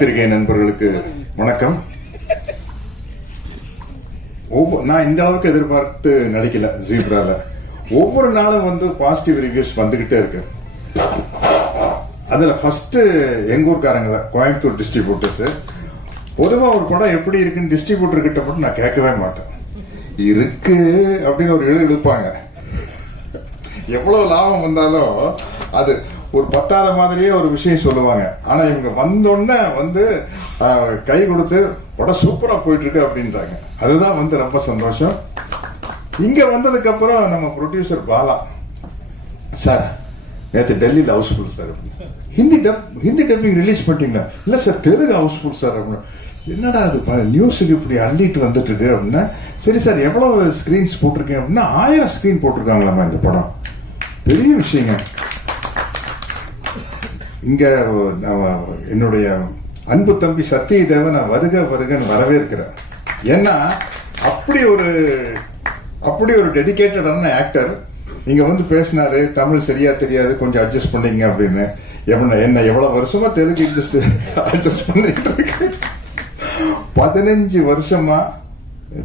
பத்திரிகை நண்பர்களுக்கு. வணக்கம். ஒவ்வொரு நான் இந்த அளவுக்கு எதிர்பார்த்து நடிக்கல ஜீப்ரால. ஒவ்வொரு நாளும் வந்து பாசிட்டிவ் ரிவ்யூஸ் வந்துகிட்டே இருக்கு. அதுல ஃபர்ஸ்ட் எங்க ஊர்க்காரங்க தான் கோயம்புத்தூர் டிஸ்ட்ரிபியூட்டர்ஸ் பொதுவாக ஒரு படம் எப்படி இருக்குன்னு டிஸ்ட்ரிபியூட்டர் கிட்ட மட்டும் நான் கேட்கவே மாட்டேன். இருக்கு அப்படின்னு ஒரு எழு இழுப்பாங்க எவ்வளவு லாபம் வந்தாலும் அது ஒரு பத்தாத மாதிரியே ஒரு விஷயம் சொல்லுவாங்க. ஆனா இவங்க வந்தோடனே வந்து கை கொடுத்து படம் சூப்பரா போயிட்டு இருக்கு அப்படின்றாங்க. அதுதான் வந்து ரொம்ப சந்தோஷம். இங்க வந்ததுக்கு அப்புறம் நம்ம ப்ரொடியூசர் பாலா சார் நேற்று டெல்லியில் ஹவுஸ்ஃபுல் சார் அப்படின்னு. Hindi dub Hindi dubbing release பண்ணிட்டீங்களா இல்லை சார் தெலுங்கு ஹவுஸ்ஃபுல் சார் அப்படின்னு. என்னடா அது நியூஸுக்கு இப்படி அள்ளிட்டு வந்துட்டு இருக்கு அப்படின்னா. சரி சார் எவ்வளவு ஸ்கிரீன்ஸ் போட்டிருக்கீங்க அப்படின்னா. ஆயிரம் ஸ்கிரீன் போட்டிருக்காங்களாமா இந்த படம். பெரிய விஷயங்க. இங்கே நான் என்னுடைய அன்பு தம்பி சத்திய நான் வருக வருகன்னு வரவேற்கிறேன் ஏன்னா அப்படி ஒரு அப்படி ஒரு டெடிகேட்டடான ஆக்டர் நீங்கள் வந்து பேசினாரு தமிழ் சரியா தெரியாது கொஞ்சம் அட்ஜஸ்ட் பண்ணீங்க அப்படின்னு. எவ்வளோ என்ன எவ்வளோ வருஷமா தெலுங்கு அட்ஜஸ்ட் அட்ஜஸ்ட் பண்ணிட்டு இருக்கு பதினஞ்சு வருஷமா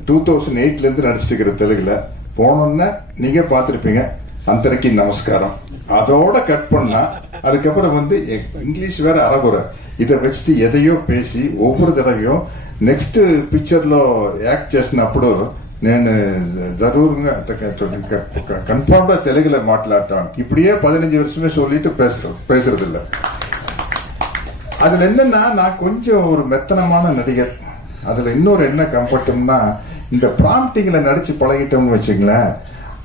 டூ தௌசண்ட் எயிட்லேருந்து நடிச்சிட்டு இருக்கிற தெலுங்குல போனோன்னே நீங்கள் பார்த்துருப்பீங்க. அந்தரைக்கு நமஸ்காரம் அதோட கட் பண்ணா அதுக்கப்புறம் வந்து எ- இங்கிலீஷ் வேற அறகுறை இதை வச்சுட்டு எதையோ பேசி ஒவ்வொரு தடவையும் నెక్స్ట్ పిక్చర్ లో యాక్ట్ చేసినప్పుడు నేను జరూరుగా కన్ఫర్మ్ గా తెలుగులో మాట్లాడతాను இப்படியே பதினஞ்சு வருஷமே சொல்லிட்டு பேசுறோம் பேசுறது இல்ல அதுல என்னன்னா நான் கொஞ்சம் ஒரு மெத்தனமான நடிகர் அதுல இன்னொரு என்ன கம்ஃபர்ட்னா இந்த ப்ராம்ப்டிங்ல நடிச்சு பழகிட்டோம்னு வச்சுங்களேன்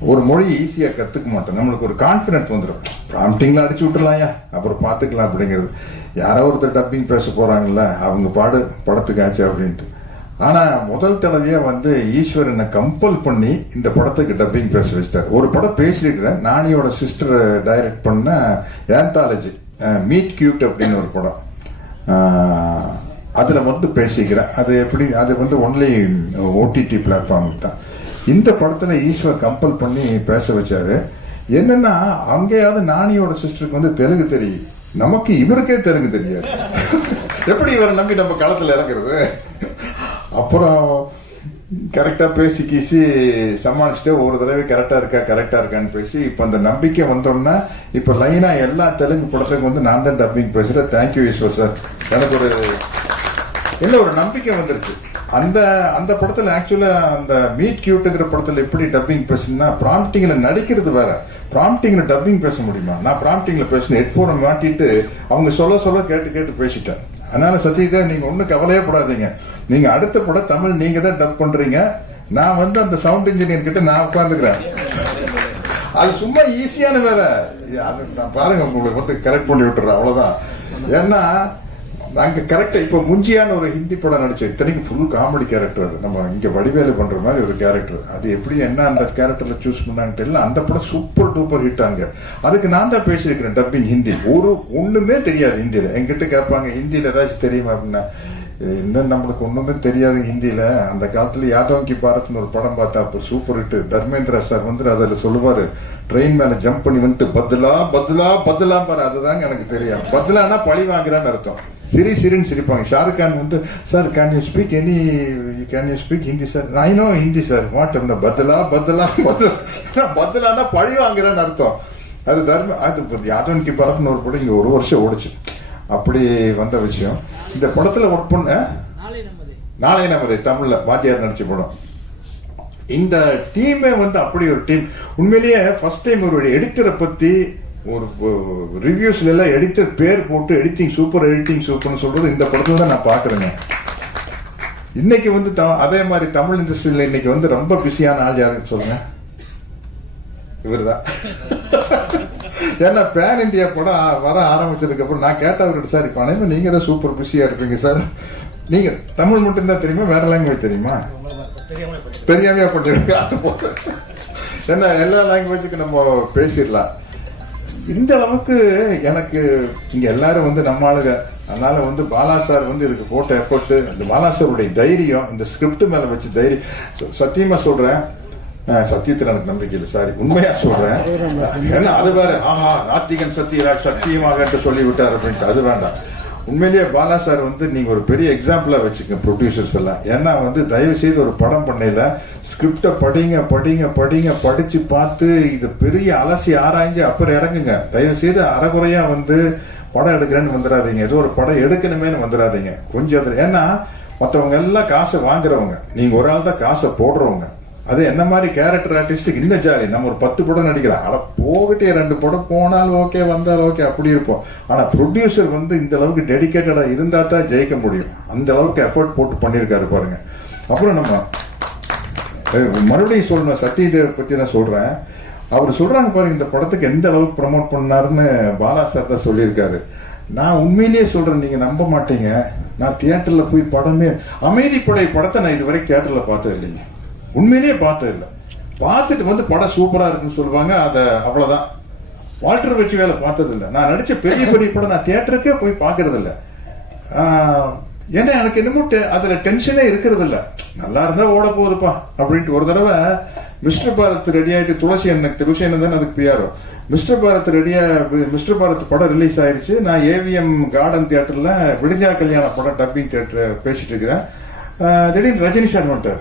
ஒரு மொழி ஈஸியா கத்துக்க மாட்டோம். நம்மளுக்கு ஒரு கான்ஃபிடென்ட் வந்துடும் ப்ராம்ப்டிங்ல அடிச்சு விட்டுலாம்யா அப்புறம் பாத்துக்கலாம் அப்படிங்கிறது. யாரோ ஒருத்தர் டப்பிங் பேச போறாங்கல்ல அவங்க பாடு படத்துக்காச்சு அப்படின்ட்டு. ஆனா முதல் தடவையே வந்து ஈஸ்வரனை கம்பல் பண்ணி இந்த படத்துக்கு டப்பிங் பேச வச்சுட்டார். ஒரு படம் பேசிட்டு நானியோட சிஸ்டர் டைரக்ட் பண்ண ஏந்தாலஜி மீட் கியூட் அப்படின்னு ஒரு படம். அதில் அதுல மட்டும் பேசிக்கிறேன். அது எப்படி அது வந்து ஒன்லி ஓடிடி பிளாட்ஃபார்ம் தான். இந்த படத்துல ஈஸ்வர் கம்பல் பண்ணி பேச வச்சாரு. என்னன்னா அங்கேயாவது நானியோட சிஸ்டருக்கு வந்து தெலுங்கு தெரியும். நமக்கு இவருக்கே தெலுங்கு தெரியாது. எப்படி இவரை நம்பி நம்ம களத்துல இறங்குறது? அப்புறம் கரெக்டா பேசி கீசி சமாளிச்சுட்டு ஒரு தடவை கரெக்டா இருக்கா கரெக்டா இருக்கான்னு பேசி இப்ப அந்த நம்பிக்கை வந்தோம்னா இப்ப லைனா எல்லா தெலுங்கு படத்துக்கும் வந்து நான் தான் டப்பிங் பேசுறேன். தேங்க்யூ ஈஸ்வர் சார் எனக்கு ஒரு இல்ல ஒரு நம்பிக்கை வந்துருச்சு. அந்த அந்த படத்துல ஆக்சுவலா அந்த மீட் கியூட்டுங்கிற படத்துல எப்படி டப்பிங் பேசுனா ப்ராம்ப்டிங்ல நடிக்கிறது வேற. ப்ராம்ப்டிங்ல டப்பிங் பேச முடியுமா? நான் ப்ராம்ப்டிங்ல பேசினேன் ஹெட்ஃபோனை மாட்டிட்டு அவங்க சொல்ல சொல்ல கேட்டு கேட்டு பேசிட்டேன். அதனால சத்யதா நீங்க ஒன்றும் கவலையே படாதீங்க. நீங்க அடுத்த படம் தமிழ் நீங்க தான் டப் பண்றீங்க. நான் வந்து அந்த சவுண்ட் இன்ஜினியர் கிட்ட நான் உட்கார்ந்துக்கிறேன். அது சும்மா ஈஸியான வேலை. அது நான் பாருங்க உங்களுக்கு வந்து கரெக்ட் பண்ணி விட்டுறேன் அவ்வளவுதான். ஏன்னா நாங்க கரெக்டா இப்ப முஞ்சியான ஒரு ஹிந்தி படம் நடிச்சோம் இத்தனைக்கு ஃபுல் காமெடி கேரக்டர் அது. நம்ம இங்க வடிவேலு பண்ற மாதிரி ஒரு கேரக்டர் அது எப்படி என்ன அந்த கேரக்டர்ல சூஸ் பண்ணாங்கன்னு தெரியல. அந்த படம் சூப்பர் டூப்பர் ஹிட் ஆங்க அதுக்கு நான் தான் பேசியிருக்கிறேன் டப்பிங் ஹிந்தி. ஒரு ஒண்ணுமே தெரியாது ஹிந்தியில. என்கிட்ட கேட்பாங்க ஹிந்தியில ஏதாச்சும் தெரியுமா? அப்படின்னா இன்னும் நம்மளுக்கு ஒண்ணுமே தெரியாது ஹிந்தியில. அந்த காலத்துல யாதவங்கி பாரத்னு ஒரு படம் பார்த்தா அப்ப சூப்பர் ஹிட் தர்மேந்திரா சார் வந்து அதுல சொல்லுவாரு ட்ரெயின் மேல ஜம்ப் பண்ணி வந்துட்டு பத்லா பத்லா பதிலா பாரு அதுதாங்க எனக்கு தெரியும். பதிலானா பழி வாங்குறான்னு அர்த்தம். சிரி சிரின்னு சிரிப்பாங்க. ஷாருக் கான் வந்து sir can you speak any can you speak Hindi sir I know Hindi sir what பதிலா பத்லா பதில். பதிலானா பழி வாங்குறான்னு அர்த்தம். அது தர்ம அது யாதவன் கி பரத்னு ஒரு படம் இங்க ஒரு வருஷம் ஓடிச்சு. அப்படி வந்த விஷயம். இந்த படத்துல ஒர்க் பண்ண நாளை நமது தமிழ்ல வாத்தியார் நடிச்ச படம். இந்த டீமே வந்து அப்படி ஒரு டீம். உண்மையிலேயே ஃபர்ஸ்ட் டைம் ஒரு எடிட்டரை பத்தி ஒரு ரிவ்யூஸ்ல எல்லாம் எடிட்டர் பேர் போட்டு எடிட்டிங் சூப்பர் எடிட்டிங் சூப்பர்னு சொல்றது இந்த படத்துல தான் நான் பாக்குறேங்க இன்னைக்கு வந்து த- அதே மாதிரி தமிழ் இண்டஸ்ட்ரியில இன்னைக்கு வந்து ரொம்ப பிஸியான ஆள் யாருன்னு சொல்லுங்க. இவர்தான். ஏன்னா பேன் இந்தியா படம் வர ஆரம்பிச்சதுக்கு அப்புறம் நான் கேட்டவர்கிட்ட சார் இப்போ அனைவரும் நீங்க தான் சூப்பர் பிஸியா இருப்பீங்க சார். நீங்க தமிழ் மட்டும்தான் தெரியுமா? வேற லாங்குவேஜ் தெரியுமா? தெரியாமையா பண்ணிருக்க அது போல ஏன்னா எல்லா லாங்குவேஜுக்கும் நம்ம பேசிடலாம். இந்த அளவுக்கு எனக்கு இங்க எல்லாரும் வந்து நம்ம ஆளுங்க. அதனால வந்து பாலா சார் வந்து இதுக்கு போட்ட எஃபர்ட் அந்த பாலா சாருடைய தைரியம் இந்த ஸ்கிரிப்ட் மேல வச்சு தைரியம் சத்தியமா சொல்றேன். சத்தியத்துல எனக்கு நம்பிக்கை இல்லை சாரி. உண்மையா சொல்றேன். ஏன்னா அது வேற. ஆஹா நாத்திகன் சத்தியராஜ் சத்தியமாக என்று சொல்லி விட்டார் அப்படின்ட்டு. அது வேண்டாம். உண்மையிலேயே பாலா சார் வந்து நீங்க ஒரு பெரிய எக்ஸாம்பிளா வச்சுக்க ப்ரொடியூசர்ஸ் எல்லாம். ஏன்னா வந்து தயவு செய்து ஒரு படம் பண்ணையில ஸ்கிரிப்டை படிங்க படிங்க படிங்க படிச்சு பார்த்து இது பெரிய அலசி ஆராய்ஞ்சு அப்புறம் இறங்குங்க. தயவு செய்து அறகுறையா வந்து படம் எடுக்கிறேன்னு வந்துடாதீங்க ஏதோ ஒரு படம் எடுக்கணுமேனு வந்துடாதீங்க கொஞ்சம் ஏன்னா மற்றவங்க எல்லாம் காசை வாங்குறவங்க. நீங்க ஒரு ஆள் தான் காசை போடுறவங்க. அது என்ன மாதிரி கேரக்டர் ஆர்டிஸ்டுக்கு இன்னும் ஜாலி. நம்ம ஒரு பத்து படம் நடிக்கிறோம் அட போகட்டே ரெண்டு படம் போனால் ஓகே வந்தால் ஓகே அப்படி இருப்போம். ஆனா ப்ரொடியூசர் வந்து இந்த அளவுக்கு டெடிகேட்டடா இருந்தா தான் ஜெயிக்க முடியும். அந்த அளவுக்கு எஃபோர்ட் போட்டு பண்ணியிருக்காரு பாருங்க. அப்புறம் நம்ம மறுபடியும் சொல்லணும். சத்யதேவ் பத்தி தான் சொல்றேன். அவர் சொல்றாங்க பாருங்க இந்த படத்துக்கு எந்த அளவுக்கு ப்ரமோட் பண்ணாருன்னு பாலா சார் தான் சொல்லியிருக்காரு. நான் உண்மையிலேயே சொல்றேன் நீங்க நம்ப மாட்டீங்க. நான் தியேட்டர்ல போய் படமே அமைதிப்படை படத்தை நான் இதுவரை தியேட்டர்ல பார்த்தது இல்லைங்க உண்மையிலேயே பார்த்தது இல்லை. பார்த்துட்டு வந்து படம் சூப்பரா இருக்குன்னு சொல்லுவாங்க அதை அவ்வளவுதான். வால்டர் வெற்றி வேலை பார்த்தது இல்லை. நான் நடிச்ச பெரிய பெரிய படம் நான் தியேட்டருக்கே போய் பார்க்கறது இல்லை. ஏன்னா எனக்கு என்னமோ டெ- அதுல டென்ஷனே இருக்கிறது இல்ல. நல்லா இருந்தா ஓட போகுதுப்பா அப்படின்ட்டு ஒரு தடவை மிஸ்டர் பாரத் ரெடி ஆயிட்டு துளசி எனக்கு துளசி என்ன தானே அதுக்கு பியாரோ மிஸ்டர் பாரத் ரெடியா மிஸ்டர் பாரத் படம் ரிலீஸ் ஆயிடுச்சு நான் ஏவிஎம் கார்டன் தியேட்டர்ல விடிஞ்சா கல்யாண படம் டப்பிங் தியேட்டர் பேசிட்டு இருக்கிறேன். திடீர்னு ரஜினி சார் வந்துட்டார்.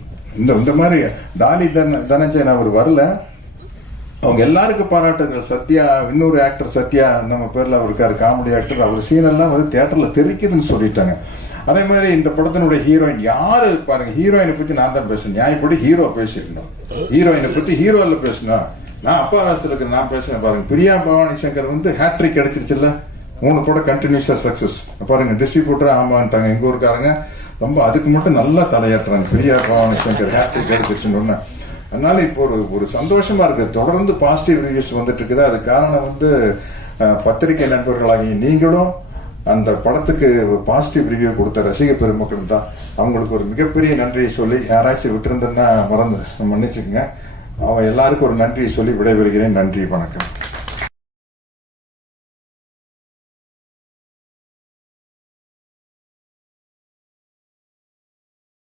இந்த இந்த மாதிரி டாலி தன தனஞ்சயன் அவர் வரல. அவங்க எல்லாருக்கும் பாராட்டுகள். சத்யா இன்னொரு ஆக்டர் சத்யா நம்ம பேர்ல அவர் இருக்காரு காமெடி ஆக்டர் அவர் சீன் எல்லாம் வந்து தியேட்டர்ல தெரிக்குதுன்னு சொல்லிட்டாங்க. அதே மாதிரி இந்த படத்தினுடைய ஹீரோயின் யாரு? பாருங்க ஹீரோயினை பத்தி நான் தான் பேசணும். நியாயப்படி ஹீரோ பேசிடணும். ஹீரோயினை பத்தி ஹீரோல பேசணும். நான் அப்பா வயசுல நான் பேசுறேன் பாருங்க. பிரியா பவானி சங்கர் வந்து ஹேட்ரிக் கிடைச்சிருச்சுல்ல மூணு படம் கண்டினியூஸா சக்சஸ் பாருங்க டிஸ்ட்ரிபியூட்டர் ஆமாட்டாங்க எங்க ஊருக்காரங்க ரொம்ப அதுக்கு மட்டும் நல்லா தலையாட்டுறாங்க. பெரிய பவானி சங்கர் ஹேட்ரிக் கிடைச்சிருச்சுன்னு அதனால இப்போ ஒரு ஒரு சந்தோஷமா இருக்கு. தொடர்ந்து பாசிட்டிவ் ரிவ்யூஸ் வந்துட்டு இருக்குது. அது காரணம் வந்து பத்திரிகை நண்பர்களாகிய நீங்களும் அந்த படத்துக்கு பாசிட்டிவ் ரிவ்யூ கொடுத்த ரசிக பெருமக்கள் தான். அவங்களுக்கு ஒரு மிகப்பெரிய நன்றியை சொல்லி யாராச்சும் விட்டுருந்தேன்னா மறந்து மன்னிச்சுக்கோங்க. அவன் எல்லாருக்கும் ஒரு நன்றியை சொல்லி விடைபெறுகிறேன். நன்றி வணக்கம்.